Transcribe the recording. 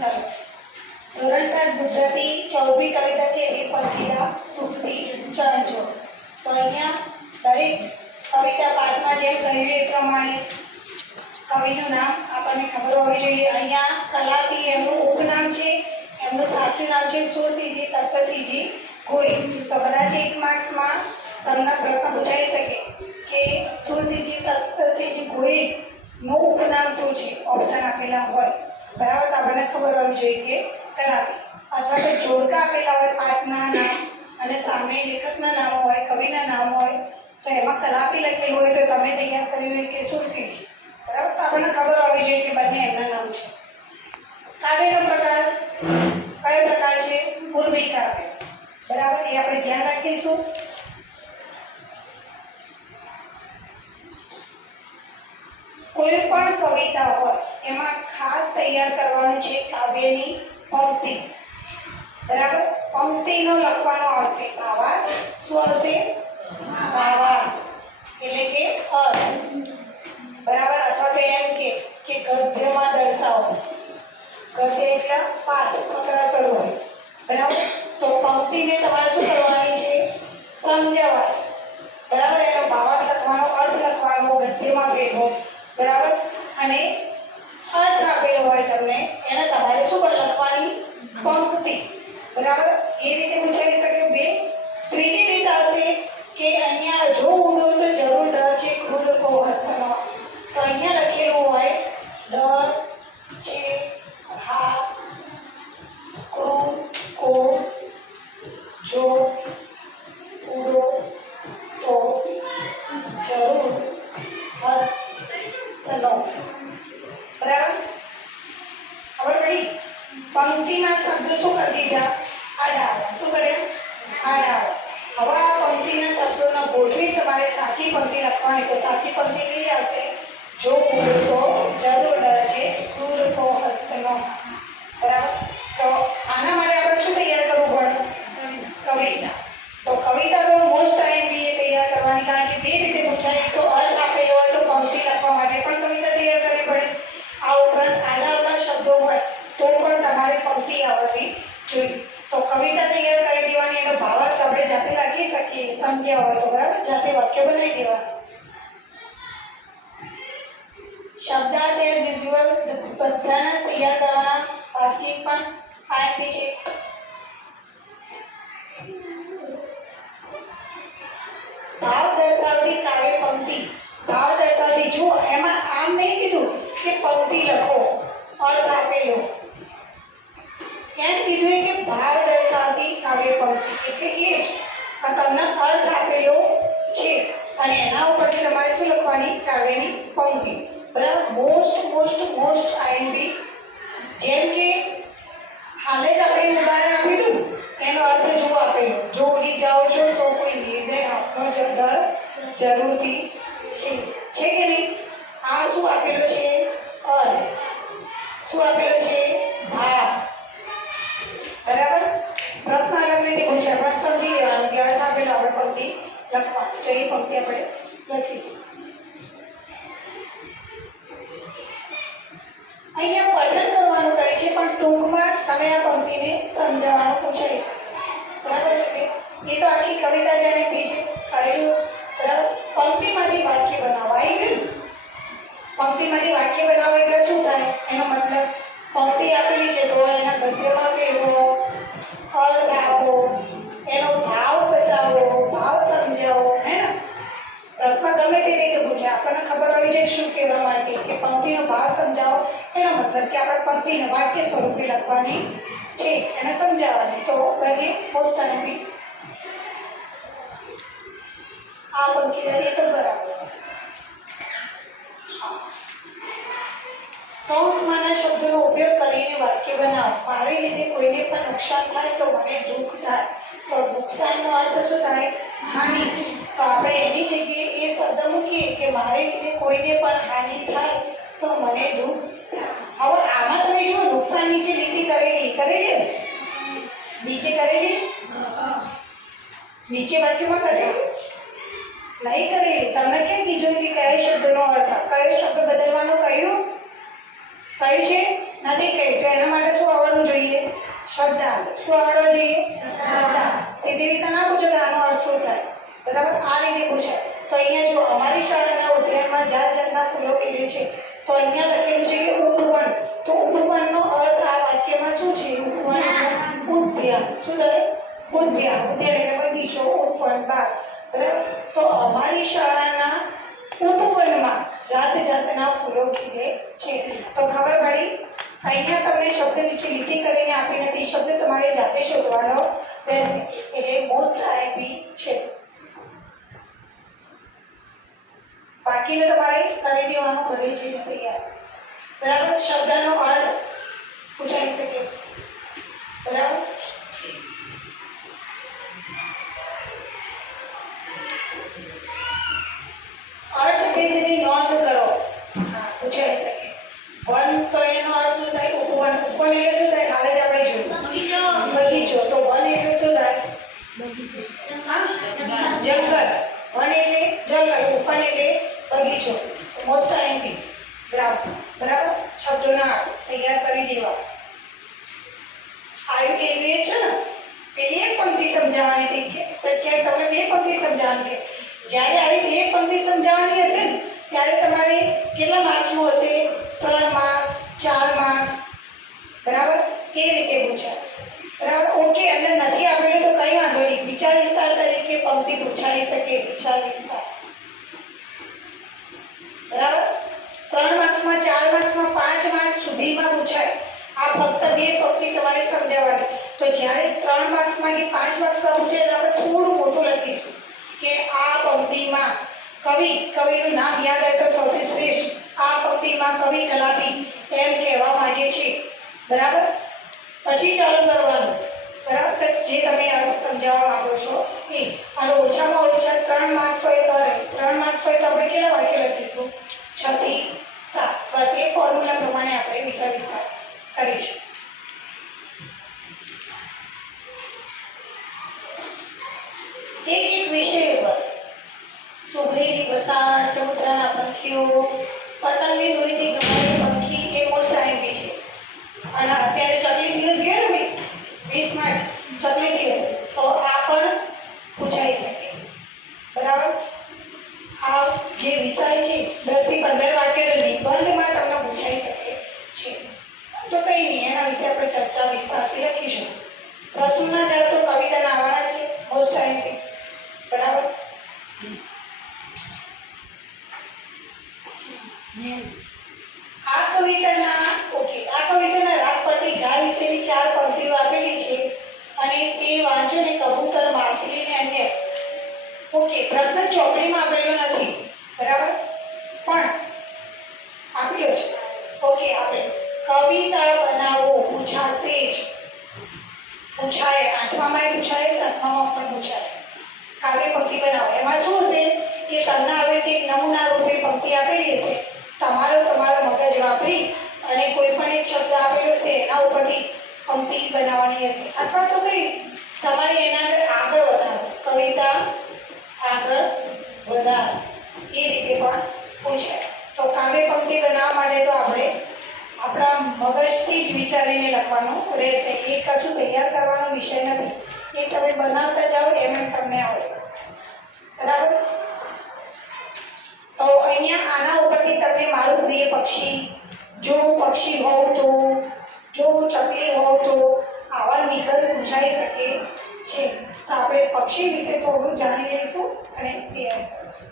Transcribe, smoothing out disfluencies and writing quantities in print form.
ચાલો ધોરણ 7 ગુજરાતી 14મી કવિતા છે એ પંખીડા સુખથી ચણજો. તો અહીંયા દરેક કવિતા પાઠમાં જેમ કહ્યું એ પ્રમાણે કવિનું નામ આપણને ખબર હોવી જોઈએ. અહીંયા કલાપી એમનું ઉપનામ છે, એમનું સાચું નામ છે સુરસિંહજી તખ્તસિંહજી ગોહિલ. તો કદાચ 1 માર્ક્સમાં તમને પ્રશ્ન પૂછાઈ શકે કે સુરસિંહજી તખ્તસિંહજી ગોહિલનું ઉપનામ શું છે, ઓપ્શન આપેલા હોય બરાબર. તો આપણને ખબર હોવી જોઈએ કે કલાપી, અથવા તો જોડકા આપેલા હોય પાઠના નામ અને સામે લેખકના નામ હોય, કવિના નામ હોય, તો એમાં કલાપી લખેલું હોય તો તમે તૈયાર કર્યું હોય કે સુરસિંહજી બરાબર. તો આપણને ખબર હોવી જોઈએ કે બંને એમના નામ છે. કાવ્યનો પ્રકાર કયો પ્રકાર છે? પૂર્વી કાવ્ય બરાબર, એ આપણે ધ્યાન રાખીશું. કોઈ પણ કવિતા હોય એમાં ખાસ તૈયાર કરવાનું છે કાવ્યની પંક્તિ બરાબર. પંક્તિનો લખવાનો આવશે ભાવાર્થ. શું આવશે? ભાવાર્થ એટલે કે અર્થ બરાબર. અથવા તો એમ કે ગદ્યમાં દર્શાવો. ગદ્ય એટલે પાઠ ફકરા સ્વરૂપે બરાબર. તો પંક્તિને તમારે શું કરવાની છે? સમજાવવાની બરાબર. એનો ભાવાર્થ લખવાનો, અર્થ લખવાનો ગદ્યમાં ભેગો બરાબર. અને અર્થ આપેલો હોય તમને એને તમારે શું પણ લખવાની? પંક્તિ બરાબર. એ રીતે પૂછાઈ શકે. બે ત્રીજી રીત આવશે કે અહીંયા જો ઊંડો તો જરૂર ડર છે ક્રૂર કો હસ્તનો. તો અહીંયા લખેલું હોય ડર છે હા ક્રૂર કો જો ઊંડો તો જરૂર હસ્તનો બરાબર. ખબર પડી? પંક્તિના શબ્દો શું કરી દીધા? આડાવડા. શું કર્યા? આડાવડા. હવે આ પંક્તિના શબ્દોના ગોઠવી તમારે સાચી પંક્તિ લખવાની. તો સાચી પંક્તિ કઈ આવશે? જો ઊંડો તો જરૂર ડર છે ક્રૂર કો હસ્તનો બરાબર. તો આના માટે આપણે શું તૈયાર કરવું પડે? કવિતા. તો કવિતા તો મોસ્ટ ટાઈમ બી તૈયાર કરવાની, કારણ કે બે રીતે પૂછાય. તો અર્થ આપેલો હોય તો પંક્તિ લખવા માટે પણ કવિતા તૈયાર કરવી પડે. આ ઉપરાંત આડાવડા શબ્દો હોય તો પણ તમારે પંક્તિ આવડવી જોઈએ. તો કવિતા તૈયાર કરી દેવાની, એનો ભાવાર્થ આપણે જાતે લખી શકીએ સમજ્યા હોય તો બરાબર. જાતે વાક્ય બનાવી દેવાના. શબ્દાર્થ એઝ યુઝ્યુઅલ બધાના તૈયાર કરવાના. વાતચીત પણ આપી છે. ભાવ દર્શાવતી કાવ્ય પંક્તિ. ભાવ દર્શાવતી, જો એમાં આમ નહીં કીધું કે પંક્તિ લખો અર્થ આપેલો, એમ કીધું કે ભાવ દર્શાવતી કાવ્ય પંક્તિ એટલે એ જ તમને અર્થ આપેલો છે અને એના ઉપરથી તમારે શું લખવાની? કાવ્યની પંક્તિ બરાબર. Most IMP. જેમ કે હાલે જ આપણે ઉદાહરણ આપ્યું હતું, એનો અર્થ જો આપેલો, જો ઉડી જાઓ છો તો કોઈ નિર્દય આપનો દર જરૂરથી છે કે નહીં? આ શું આપેલો છે? અર્થ. શું આપેલો છે? ભાવ બરાબર. પ્રશ્ન અલગ રીતે પૂછાય પણ સમજી લેવાનું કે અર્થ આપેલો આપણે પંક્તિ લખવાની. તો એ પંક્તિ આપણે લખીશું. અહીંયા પઠન કરવાનું કહે છે પણ ટૂંકમાં તમે આ પંક્તિને સમજાવવાનું પૂછાઈ શકે બરાબર. એટલે એ તો આખી કવિતા જેને બીજું કરેલું બરાબર. પંક્તિમાંથી વાક્ય બનાવો. આવી ગયું? પંક્તિમાંથી વાક્ય બનાવો એટલે શું થાય? એનો મતલબ પંક્તિ આપેલી છે તો એના ગદ્યમાં ફેરવો, અર્થ આપો, એનો ભાવ બતાવો, ભાવ સમજાવો, હે ને? પ્રશ્ન ગમે તે રીતે પૂછે, આપણને ખબર હોવી જોઈએ શું કહેવા માંગે કે પંક્તિનો ભાવ સમજાવો. એનો મતલબ કે આપણે પંક્તિને વાક્ય સ્વરૂપે લખવાની છે, એને સમજાવવાની. તો બંને મોસ્ટ ટાઈમ આ પંક્તિદારી તો બરાબર. કૌંસમાંના શબ્દોનો ઉપયોગ કરીને વાક્ય બનાવો. મારી લીધે કોઈને પણ નુકસાન થાય તો મને દુઃખ થાય. તો નુકસાનનો અર્થ શું થાય? હાનિ. તો આપણે એની જગ્યાએ એ શબ્દ મૂકીએ કે મારી લીધે કોઈને પણ હાનિ થાય તો મને દુઃખ થાય. હવે આમાં તમે જો નુકસાન નીચે લીટી કરેલી નીચે કરેલી, નીચે વાક્યમાં કરેલી નહીં કરેલી. તમને કેમ કીધું કે કયા શબ્દનો અર્થ, કયો શબ્દ બદલવાનો કહ્યું છે? નથી કહ્યું. તો એના માટે શું શબ્દાર્થ. શું આવડવા જોઈએ? શબ્દાર્થ. સીધી રીતે ના પૂછો કે આનો અર્થ શું થાય, બરાબર? આ રીતે પૂછાય. તો અહીંયા જો અમારી શાળાના ઉદ્યાનમાં જાત જાતના ફૂલો ખીલે છે, તો અહીંયા લખેલું છે કે ઉપવન. તો ઉપવનનો અર્થ આ વાક્યમાં શું છે? ઉપવન ઉદ્યાન. શું થાય? ઉદ્યાન. ઉદ્યાન એટલે બગીચો, ઉપવન, બાગ, બરાબર? તો અમારી શાળાના ઉપવનમાં જાત જાતના ફૂલો ખીલે છે. તો ખબર પડી? અહીંયા તમને શબ્દ નીચે લીટી કરીને આપી નથી, શબ્દ તમારે જાતે શોધવાનો રહેશે. એટલે મોસ્ટ આઈપી છે. બાકીનું તમારે કરી દેવાનું ઘરે જઈને તૈયાર, બરાબર? શબ્દનો અર્થ પૂછાઈ શકે, બરાબર? અર્થભેદની નોંધ કરો. હા, પૂછાઈ શકે. વન તો એનો અર્થ શું થાય? ઉપવન. ઉપવન એટલે શું થાય? હાલ જ આપણે જોયું બગીચો. તો વન એટલે શું થાય? હા, જંગલ. વન એટલે જંગલ, ઉપવન એટલે બગીચો. મોસ્ટ આઈમ્પી ગ્રામ, બરાબર? શબ્દોના અર્થ તૈયાર કરી દેવા. આવી કેવી છે ને, પેલી એક પંક્તિ સમજાવવાની હતી કે તમને બે પંક્તિ સમજાવવાની કે જ્યારે આવી બે પંક્તિ સમજાવવાની હશે ને ત્યારે તમારે કેટલા માર્ક્સનું હશે? 3 માર્ક્સ, 4 માર્ક્સ, બરાબર? એ રીતે પૂછાય, બરાબર? ઓકે. અને નથી આપેલું તો કંઈ વાંધો નહીં, વિચાર વિસ્તાર તરીકે પંક્તિ પૂછાઈ શકે. વિચાર વિસ્તાર, બરાબર? 3 માર્ક્સમાં, 4 માર્ક્સમાં, 5 માર્ક્સ સુધીમાં પૂછાય. આ ફક્ત બે પંક્તિ તમારે સમજાવવાની. તો જ્યારે 3 માર્ક્સમાં કે 5 માર્ક્સમાં પૂછે એટલે આપણે થોડું મોટું લખીશું કે આ પંક્તિમાં કવિનું નામ યાદ આવે તો સૌથી શ્રેષ્ઠ. આ પંક્તિમાં કવિ કલાપી એમ કહેવા માંગે છે, બરાબર? પછી ચાલુ કરવાનું, બરાબર? જે તમે અર્થ સમજાવવા માંગો છો એ. અને ઓછામાં ઓછા 3 માર્ક્સ હોય તો 3 માર્ક્સ હોય તો આપણે કેટલા વાક્ય લખીશું? 6 થી 7. બસ એ ફોર્મ્યુલા પ્રમાણે આપણે વિચાર વિસ્તાર કરીશું. એક વિષય પર સુઘરીની વસા, ચબૂતરાના પંખીઓ, પતંગની દોરીથી ગમાયેલી પંખી એ મોસ્ટ આઈમ્પી છે. અને અત્યારે ચકલી દિવસ ગયો ને ભાઈ, 20 માર્ચ ચકલી દિવસ, તો આ પણ પૂછાઈ શકે, બરાબર? આ જે વિષય છે 10 થી 15 વાક્યનો નિબંધમાં તમને પૂછાઈ શકે છે. તો કંઈ નહીં, એના વિશે આપણે ચર્ચા વિસ્તારથી લખીશું. પ્રશ્નના જવાબ તો કવિતાના આવવાના છે, મોસ્ટ આઈમ્પી, બરાબર? આ કવિતાના રાગ પરથી ગાય વિશેની 4 પંક્તિઓ આપેલી છે અને તે વાંચો ને કબૂતર, માછલી ને અન્ય. ઓકે, પ્રશ્ન ચોપડીમાં આપેલો નથી, બરાબર? પણ આપેલો છે. ઓકે, આપણે કવિતા બનાવો પૂછાશે જ. પૂછાય, 8મામાં પૂછાય, 7મામાં પણ પૂછાય. કાવ્ય પંક્તિ બનાવો. એમાં શું હશે કે તમને આવી રીતે નમૂના રૂપે પંક્તિ આપેલી હશે. તમારો મગજ વાપરી અને કોઈ પણ એક શબ્દ આપેલો છે એના ઉપરથી પંક્તિ બનાવવાની હશે. અથવા તો કંઈ તમારે એના અંદર આગળ વધારો, કવિતા આગળ વધારો, એ રીતે પણ પૂછાય. તો કાવ્ય પંક્તિ બનાવવા માટે તો આપણે આપણા મગજથી જ વિચારીને લખવાનું રહેશે. એ કશું તૈયાર કરવાનો વિષય નથી. એ તમે બનાવતા જાઓ એમ તમને આવડે, બરાબર? તો અહીંયા આના ઉપરથી તમને મારું પ્રિય પક્ષી, જો હું પક્ષી હોઉં તો, જો હું ચકલી હોઉં તો, આવા નિબંધ પૂછાઈ શકે છે. તો આપણે પક્ષી વિશે થોડું જાણી લઈશું અને તૈયાર કરીશું.